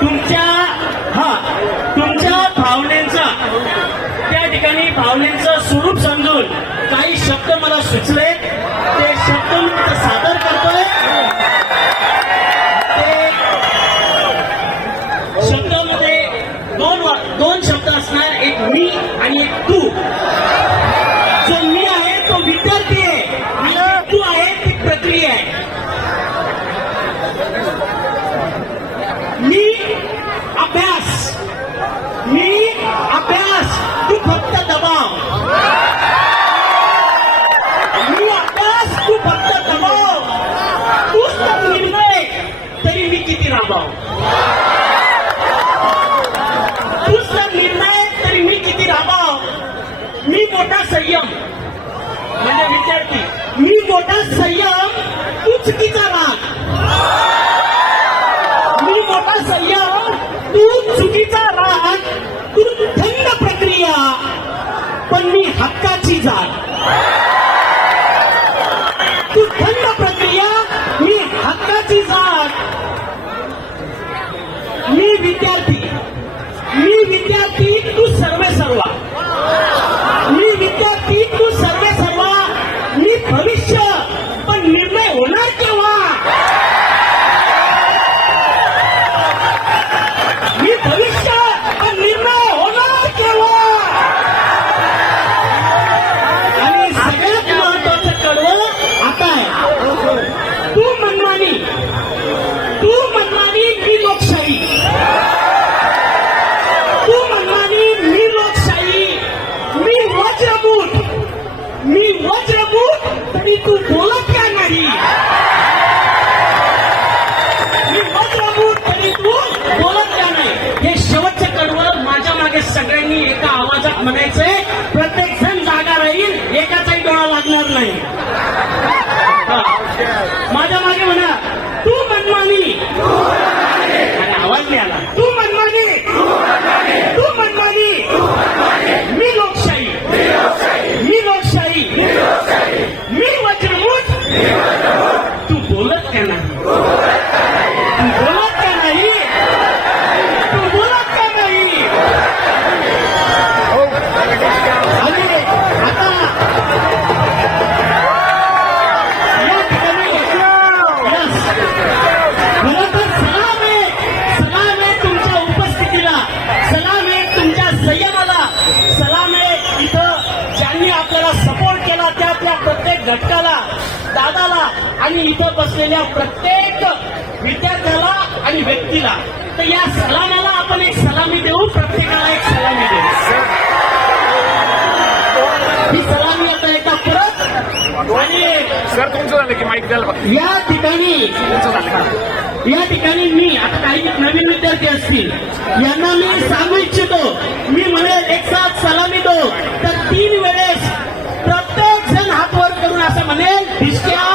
तुमच्या भावनेचा त्या ठिकाणी भावनेचं स्वरूप समजून काही शब्द मला सुचले, ते शब्द मी सादर करतोय. ते शब्दामध्ये दोन शब्द असणार, एक मी आणि एक तू. जो मी आहे तो विद्यार्थी आहे आणि तू आहे ती प्रक्रिया आहे. मी अभ्यास, तू फक्त दबाव. मी अभ्यास, तू फक्त दबाव. तूच तर निर्णय, तरी मी किती राबाव. तूच तर निर्णय, तरी मी किती राबाव. मी मोठा संयम म्हणजे विद्यार्थी, मी मोठा संयम, तू चुकीचा राग. मी मोठा संयम, तू चुकीचा राग. तू थंड प्रक्रिया, पण मी हक्काची जाग. तू थंड प्रक्रिया, मी हक्काची जाग. मी विद्यार्थी, तू सर्वे सर्वा. मी विद्यार्थी, तू सर्वे सर्वा. मी भविष्य, पण निर्णय होणार केव्हा. मी भविष्य, पण निर्णय होणार केव्हा. आणि सगळ्यात महत्वाचं कडवं आता आहे, तू मनमानी, मी लोकशाही. तू मनमानी, मी लोकशाही. मी वज्रबूत, तरी तू बोलत का नाही. मी वज्रबूत, तरी तू बोलत का नाही. हे शेवटचं कडवं माझ्या मागे सगळ्यांनी एका आवाजात म्हणायचंय. प्रत्येक जण जागा राहील, एकाचाही डोळा लागणार नाही. माझ्या मागे म्हणा, तू मनमानी. आणि आवाज नाही आला. तू मनमानी, मी लोकशाही. मी वज्रमूठ, तू बोलत का नाही. आणि आता या ठिकाणी सलाम आहे तुमच्या उपस्थितीला, सलाम आहे तुमच्या संयमाला, सलाम आहे इथं ज्यांनी आपल्याला सपोर्ट केला त्या प्रत्येक घटकाला, दादाला आणि इथं बसलेल्या प्रत्येक विद्यार्थ्याला आणि व्यक्तीला. तर या सलामाला आपण एक सलामी देऊ, प्रत्येकाला एक सलामी देऊ. ही सलामी आता एका परत. आणि सर तुमचं झालं की माहिती द्यायला फक्त या ठिकाणी मी आता काही नवीन विद्यार्थी असतील, यांना मी सांगू इच्छितो. मी म्हणेल एक साथ सलामी दो, तर 3 वेळेस प्रत्येक जण हात वर करून असं म्हणेल, भिष्ट्या